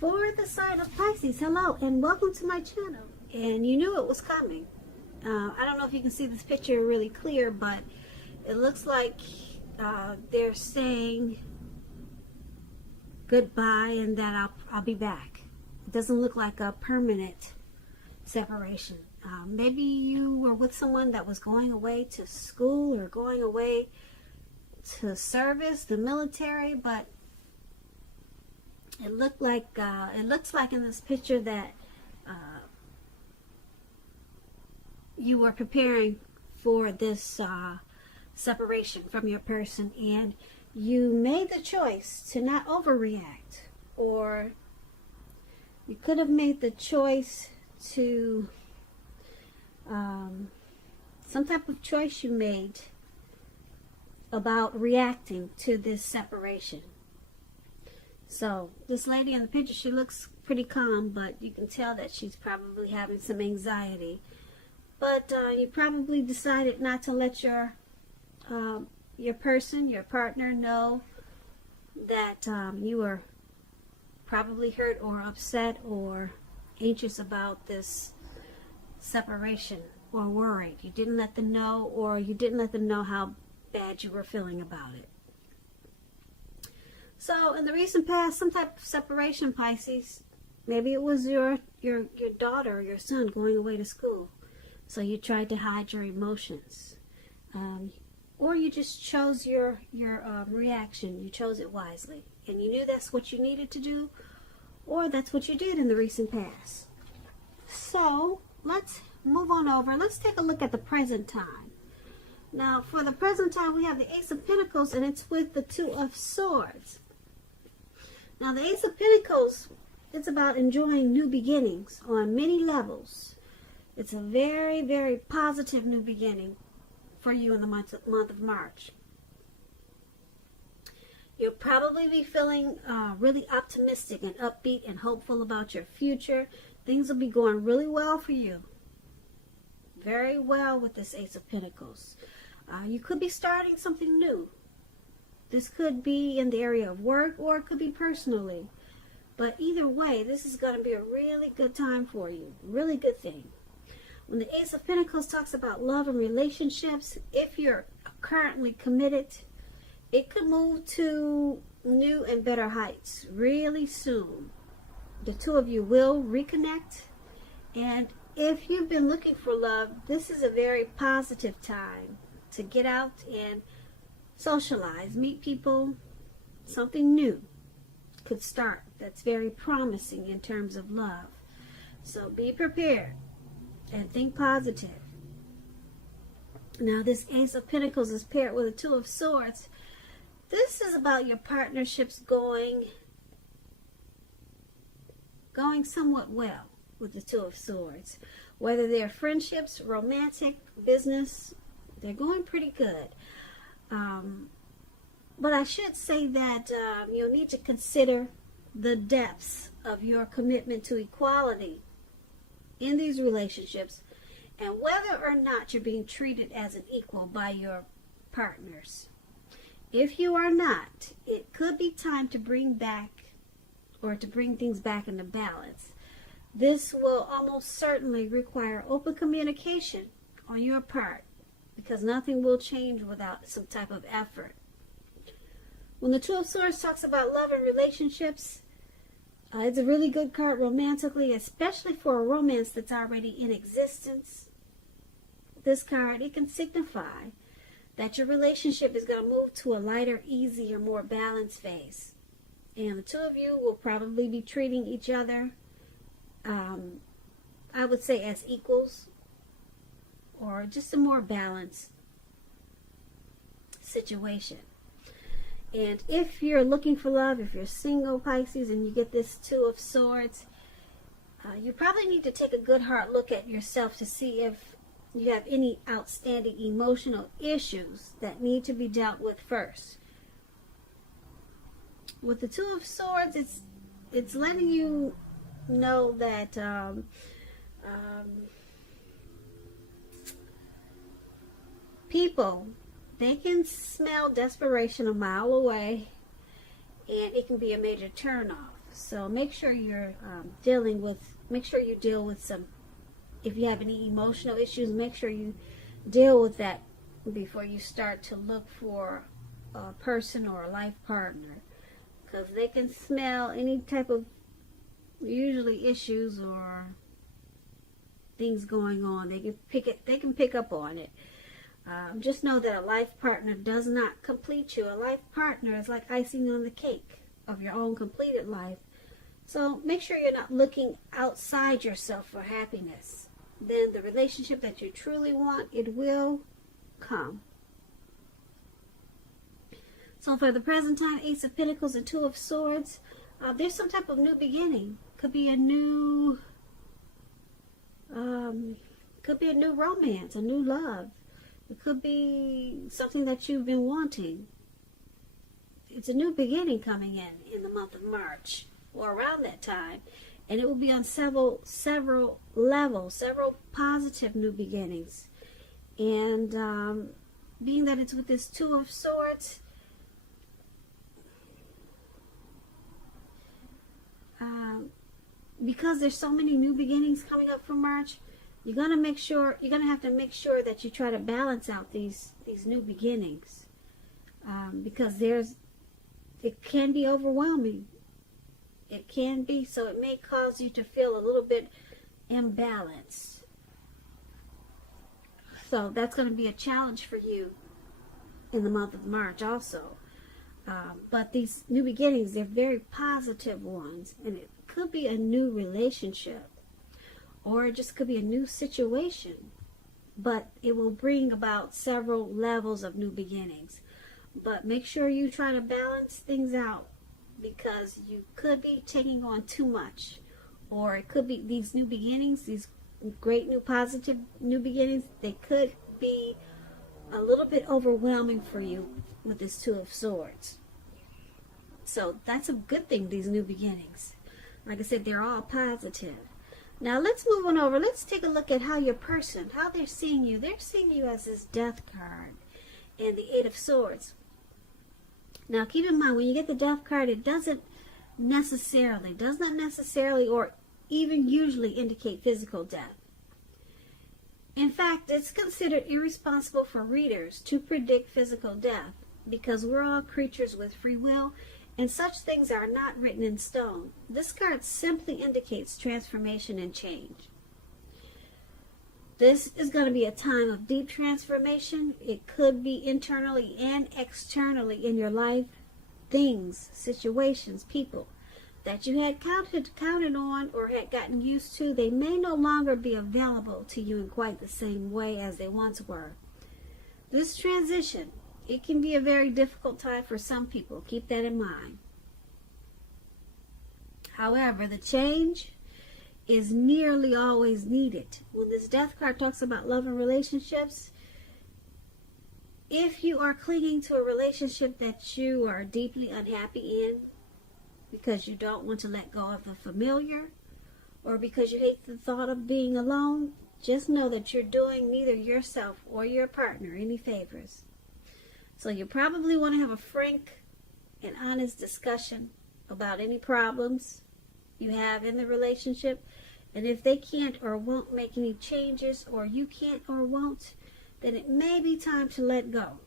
For the sign of Pisces, hello and welcome to my channel. And you knew it was coming. I don't know if you can see this picture really clear, but it looks like they're saying goodbye and that I'll be back. It doesn't look like a permanent separation. Maybe you were with someone that was going away to school or going away to service, the military, but it looks like in this picture that you were preparing for this separation from your person, and you made the choice to not overreact, or you could have made the choice to some type of choice you made about reacting to this separation. So this lady in the picture, she looks pretty calm, but you can tell that she's probably having some anxiety. But you probably decided not to let your person, your partner, know that you were probably hurt or upset or anxious about this separation, or worried. You didn't let them know, or you didn't let them know how bad you were feeling about it. So in the recent past, some type of separation, Pisces, maybe it was your daughter or your son going away to school, so you tried to hide your emotions, or you just chose your reaction. You chose it wisely, and you knew that's what you needed to do, or that's what you did in the recent past. So let's move on over. Let's take a look at the present time. Now, for the present time, we have the Ace of Pentacles, and it's with the Two of Swords. Now, the Ace of Pentacles, it's about enjoying new beginnings on many levels. It's a very, very positive new beginning for you in the month of March. You'll probably be feeling really optimistic and upbeat and hopeful about your future. Things will be going really well for you. Very well with this Ace of Pentacles. You could be starting something new. This could be in the area of work, or it could be personally. But either way, this is going to be a really good time for you. Really good thing. When the Ace of Pentacles talks about love and relationships, if you're currently committed, it could move to new and better heights really soon. The two of you will reconnect. And if you've been looking for love, this is a very positive time to get out and socialize, meet people. Something new could start that's very promising in terms of love. So be prepared and think positive. Now, this Ace of Pentacles is paired with a Two of Swords. This is about your partnerships going somewhat well with the Two of Swords. Whether they're friendships, romantic, business, they're going pretty good. But I should say that you'll need to consider the depths of your commitment to equality in these relationships, and whether or not you're being treated as an equal by your partners. If you are not, it could be time to bring things back into balance. This will almost certainly require open communication on your part, because nothing will change without some type of effort. When the Two of Swords talks about love and relationships, it's a really good card romantically, especially for a romance that's already in existence. This card, it can signify that your relationship is going to move to a lighter, easier, more balanced phase. And the two of you will probably be treating each other, I would say, as equals, or just a more balanced situation. And if you're looking for love, if you're single, Pisces, and you get this Two of Swords, you probably need to take a good hard look at yourself to see if you have any outstanding emotional issues that need to be dealt with first. With the Two of Swords, it's letting you know that people, they can smell desperation a mile away, and it can be a major turnoff. So make sure you're make sure you deal with some, if you have any emotional issues, make sure you deal with that before you start to look for a person or a life partner, because they can smell any type of usually issues or things going on. They can pick up on it. Just know that a life partner does not complete you. A life partner is like icing on the cake of your own completed life. So make sure you're not looking outside yourself for happiness. Then the relationship that you truly want, it will come. So for the present time, Ace of Pentacles and Two of Swords, there's some type of new beginning. Could be a new romance, a new love. It could be something that you've been wanting. It's a new beginning coming in the month of March or around that time, and it will be on several levels, several positive new beginnings. And being that it's with this Two of Swords, because there's so many new beginnings coming up for March, you're gonna have to make sure that you try to balance out these new beginnings, because it can be overwhelming. It can be, so it may cause you to feel a little bit imbalanced. So that's going to be a challenge for you in the month of March also. But these new beginnings, they're very positive ones, and it could be a new relationship, or it just could be a new situation, but it will bring about several levels of new beginnings. But make sure you try to balance things out, because you could be taking on too much, or it could be these new beginnings, these great new positive new beginnings, they could be a little bit overwhelming for you with this Two of Swords. So that's a good thing, these new beginnings. Like I said, they're all positive. Now let's move on over. Let's take a look at how your person, how they're seeing you. They're seeing you as this Death card and the Eight of Swords. Now keep in mind, when you get the Death card, it does not necessarily or even usually indicate physical death. In fact, it's considered irresponsible for readers to predict physical death, because we're all creatures with free will, and such things are not written in stone. This card simply indicates transformation and change. This is going to be a time of deep transformation. It could be internally and externally in your life. Things, situations, people that you had counted on or had gotten used to, they may no longer be available to you in quite the same way as they once were. This transition, it can be a very difficult time for some people. Keep that in mind. However, the change is nearly always needed. When this Death card talks about love and relationships, if you are clinging to a relationship that you are deeply unhappy in because you don't want to let go of the familiar, or because you hate the thought of being alone, just know that you're doing neither yourself or your partner any favors. So you probably want to have a frank and honest discussion about any problems you have in the relationship. And if they can't or won't make any changes, or you can't or won't, then it may be time to let go.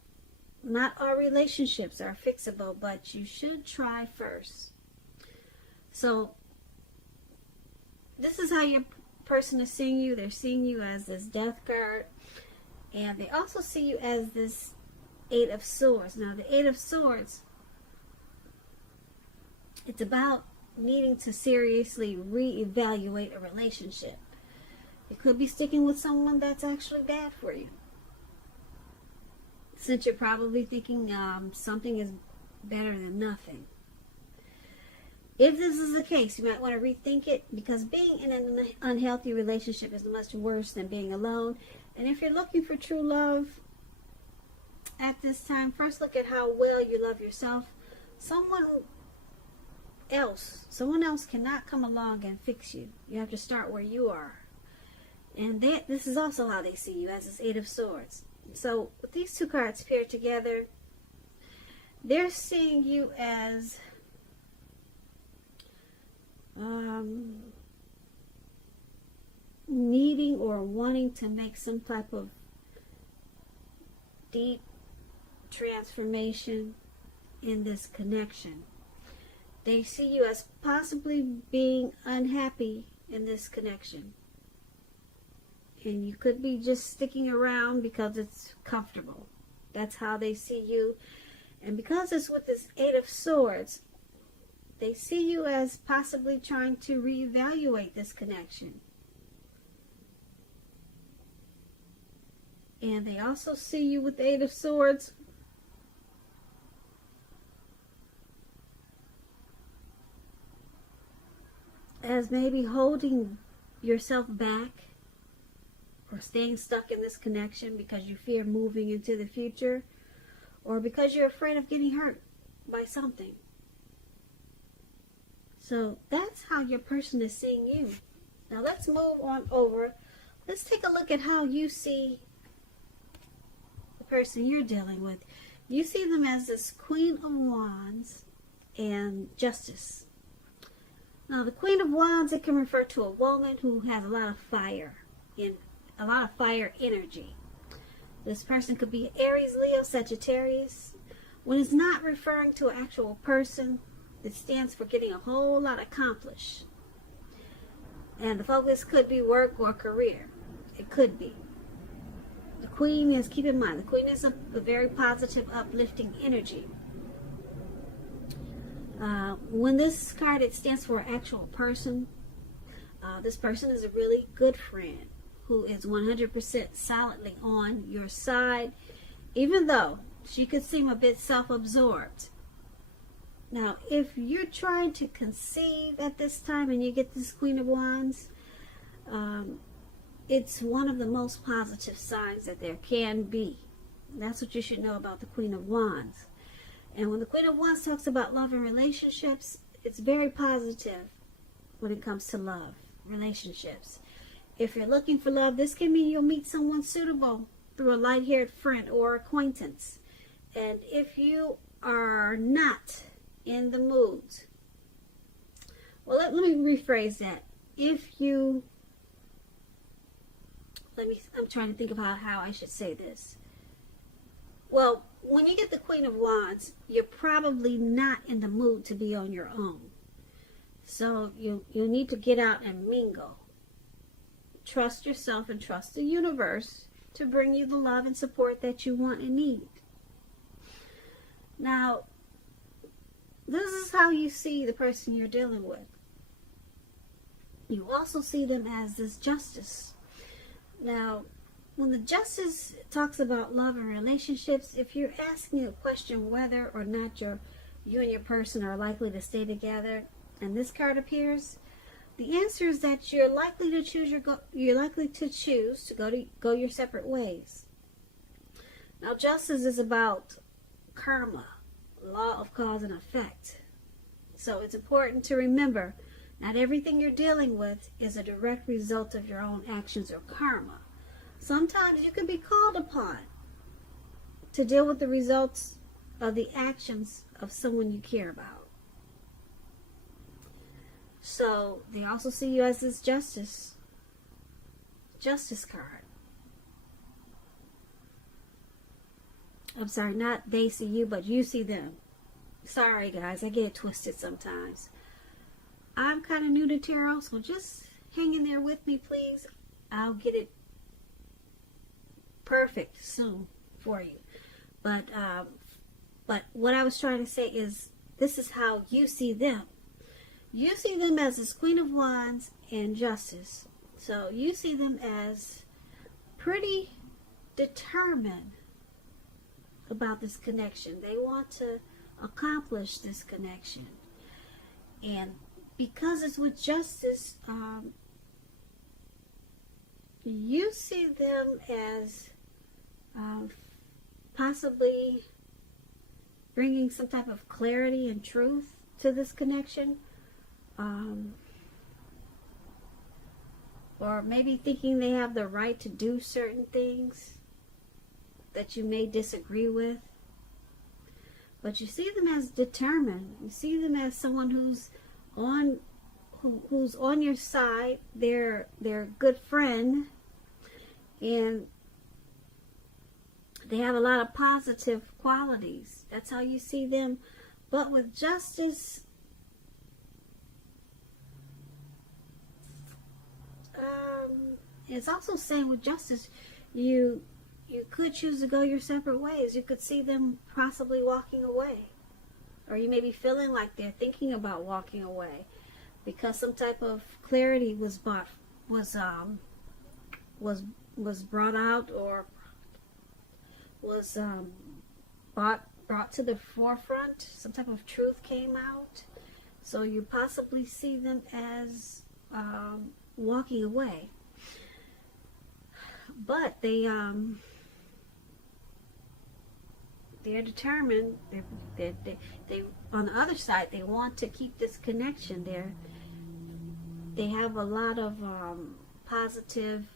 Not all relationships are fixable, but you should try first. So this is how your person is seeing you. They're seeing you as this Death card, and they also see you as this Eight of Swords. Now the Eight of Swords, it's about needing to seriously reevaluate a relationship. It could be sticking with someone that's actually bad for you, since you're probably thinking something is better than nothing. If this is the case, you might want to rethink it, because being in an unhealthy relationship is much worse than being alone. And if you're looking for true love at this time, first look at how well you love yourself. Someone else cannot come along and fix you. You have to start where you are. And this is also how they see you, as this Eight of Swords. So with these two cards paired together, they're seeing you as needing or wanting to make some type of deep transformation in this connection. They see you as possibly being unhappy in this connection. And you could be just sticking around because it's comfortable. That's how they see you. And because it's with this Eight of Swords, they see you as possibly trying to reevaluate this connection. And they also see you with the Eight of Swords as maybe holding yourself back or staying stuck in this connection because you fear moving into the future, or because you're afraid of getting hurt by something. So that's how your person is seeing you. Now let's move on over. Let's take a look at how you see the person you're dealing with. You see them as this Queen of Wands and Justice. Now the Queen of Wands, it can refer to a woman who has a lot of fire energy. This person could be Aries, Leo, Sagittarius. When it's not referring to an actual person, it stands for getting a whole lot accomplished. And the focus could be work or career. It could be. The Queen is, keep in mind, the Queen is a very positive, uplifting energy. When this card, it stands for an actual person. This person is a really good friend who is 100% solidly on your side, even though she could seem a bit self-absorbed. Now, if you're trying to conceive at this time and you get this Queen of Wands, it's one of the most positive signs that there can be. That's what you should know about the Queen of Wands. And when the Queen of Wands talks about love and relationships, it's very positive when it comes to love, relationships. If you're looking for love, this can mean you'll meet someone suitable through a light-haired friend or acquaintance. And if you are not in the mood, well, let me rephrase that. I'm trying to think about how I should say this. Well, when you get the Queen of Wands, you're probably not in the mood to be on your own. So you need to get out and mingle. Trust yourself and trust the universe to bring you the love and support that you want and need. Now, this is how you see the person you're dealing with. You also see them as this Justice. Now, when the Justice talks about love and relationships, if you're asking a question whether or not you and your person are likely to stay together, and this card appears, the answer is that you're likely to choose to go your separate ways. Now, Justice is about karma, law of cause and effect. So it's important to remember, not everything you're dealing with is a direct result of your own actions or karma. Sometimes you can be called upon to deal with the results of the actions of someone you care about. So they also see you as this Justice card. I'm sorry, not they see you, but you see them. Sorry guys, I get it twisted sometimes. I'm kind of new to tarot, so just hang in there with me, please. I'll get it perfect soon for you. But what I was trying to say is, this is how you see them. You see them as this Queen of Wands and Justice. So you see them as pretty determined about this connection. They want to accomplish this connection. And because it's with Justice, you see them as possibly bringing some type of clarity and truth to this connection. Or maybe thinking they have the right to do certain things that you may disagree with. But you see them as determined. You see them as someone who's on your side. They're a good friend, and they have a lot of positive qualities. That's how you see them. But with justice, it's also saying with justice, you could choose to go your separate ways. You could see them possibly walking away, or you may be feeling like they're thinking about walking away because some type of clarity was brought out, or was brought to the forefront. Some type of truth came out, so you possibly see them as walking away. But they're determined. They on the other side, they want to keep this connection. They have a lot of positive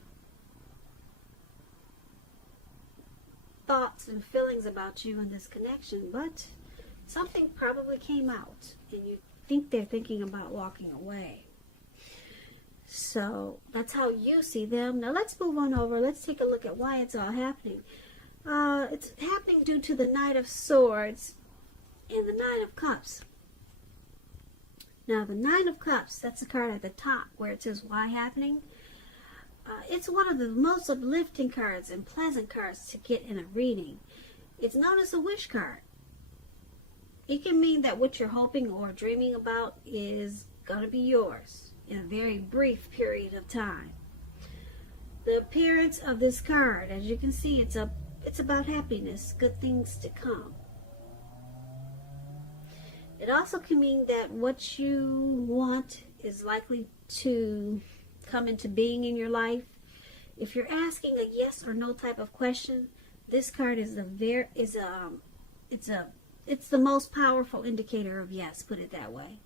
thoughts and feelings about you in this connection, but something probably came out, and you think they're thinking about walking away. So that's how you see them. Now let's move on over. Let's take a look at why it's all happening. It's happening due to the Knight of Swords and the Nine of Cups. Now the Nine of Cups, that's the card at the top where it says why happening. It's one of the most uplifting cards and pleasant cards to get in a reading. It's known as a wish card. It can mean that what you're hoping or dreaming about is going to be yours in a very brief period of time. The appearance of this card, as you can see, it's about happiness, good things to come. It also can mean that what you want is likely to come into being in your life. If you're asking a yes or no type of question, this card is it's the most powerful indicator of yes, put it that way.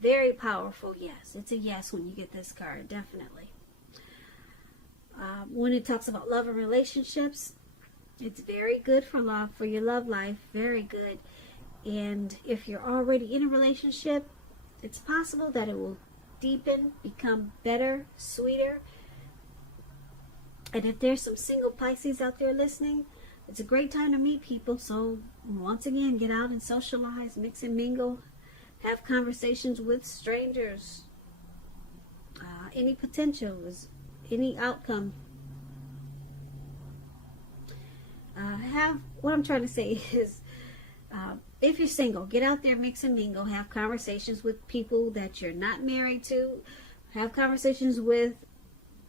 Very powerful yes. It's a yes when you get this card, definitely. When it talks about love and relationships, it's very good for love, for your love life, very good. And if you're already in a relationship, it's possible that it will deepen, become better, sweeter. And if there's some single Pisces out there listening, it's a great time to meet people. So once again, get out and socialize, mix and mingle, have conversations with strangers. Any potential is any outcome. What I'm trying to say is, if you're single, get out there, mix and mingle, have conversations with people that you're not married to, have conversations with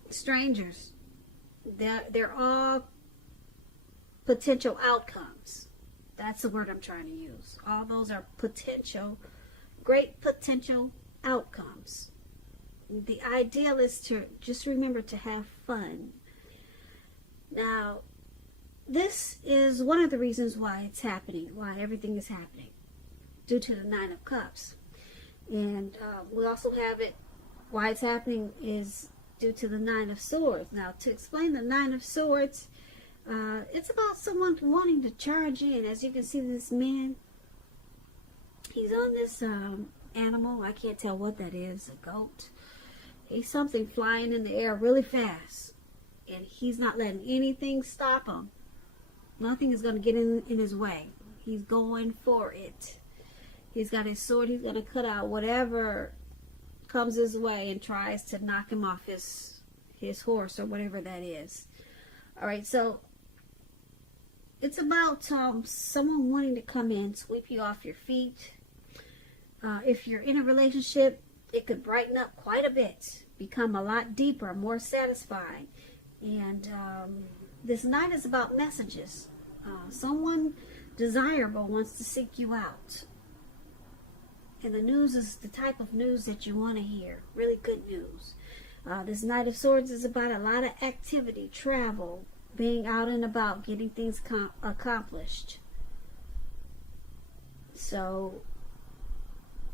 strangers. They're all potential outcomes. That's the word I'm trying to use. All those are potential, great potential outcomes. The ideal is to just remember to have fun. Now, this is one of the reasons why it's happening, why everything is happening, due to the Nine of Cups. And we also have it, why it's happening is due to the Nine of Swords. Now, to explain the Nine of Swords, it's about someone wanting to charge in. As you can see, this man, he's on this animal. I can't tell what that is, a goat. He's something flying in the air really fast, and he's not letting anything stop him. Nothing is going to get in his way. He's going for it. He's got his sword. He's going to cut out whatever comes his way and tries to knock him off his horse or whatever that is. All right, so it's about someone wanting to come in, sweep you off your feet. If you're in a relationship, it could brighten up quite a bit, become a lot deeper, more satisfying. And this night is about messages. Someone desirable wants to seek you out. And the news is the type of news that you want to hear. Really good news. This Knight of Swords is about a lot of activity, travel, being out and about, getting things accomplished. So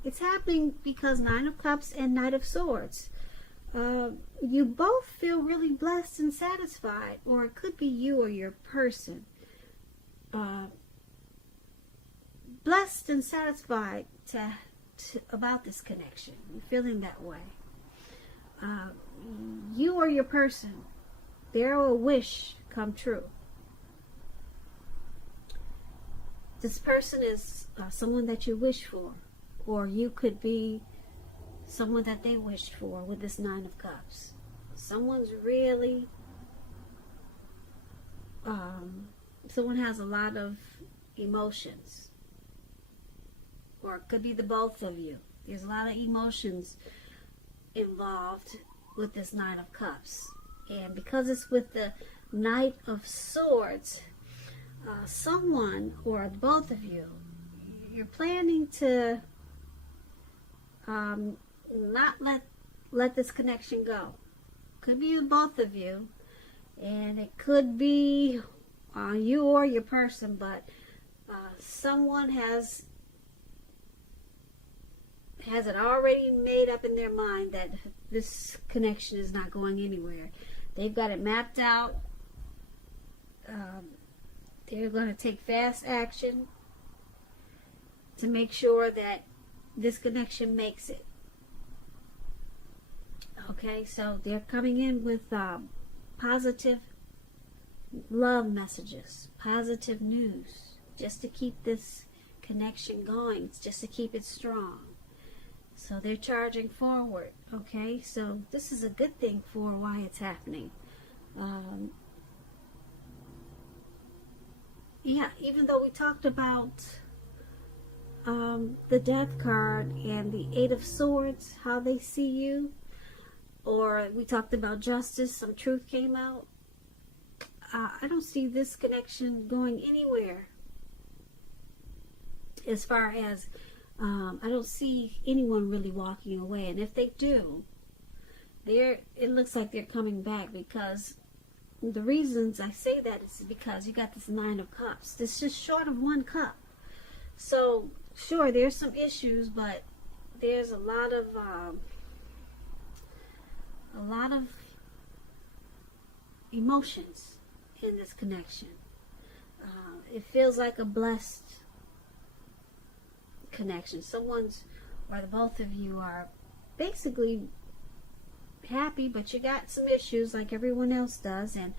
it's happening because Nine of Cups and Knight of Swords. You both feel really blessed and satisfied, or it could be you or your person. Blessed and satisfied to about this connection. You're feeling that way. You or your person, there will wish come true. This person is someone that you wish for, or you could be someone that they wished for with this Nine of Cups. Someone's really, someone has a lot of emotions, or it could be the both of you. There's a lot of emotions involved with this Nine of Cups, and because it's with the Knight of Swords, someone or both of you, you're planning to not let this connection go. Could be both of you, and it could be you or your person, but someone has it already made up in their mind that this connection is not going anywhere. They've got it mapped out. They're going to take fast action to make sure that this connection makes it. Okay, so they're coming in with positive love messages, positive news, just to keep this connection going, just to keep it strong. So they're charging forward. Okay, so this is a good thing for why it's happening. Yeah, even though we talked about the Death card and the Eight of Swords, how they see you, or we talked about justice, some truth came out, I don't see this connection going anywhere. As far as, I don't see anyone really walking away. And if they do, it looks like they're coming back, because the reasons I say that is because you got this Nine of Cups. This is just short of one cup. So, sure, there's some issues, but there's a lot of emotions in this connection. It feels like a blessed connection. Someone's, or the both of you are basically happy, but you got some issues like everyone else does, and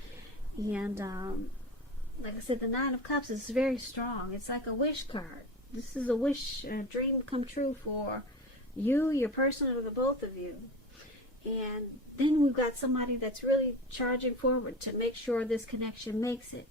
like I said, the Nine of Cups is very strong. It's like a wish card. This is a wish, a dream come true for you, your person, or the both of you. And then we've got somebody that's really charging forward to make sure this connection makes it.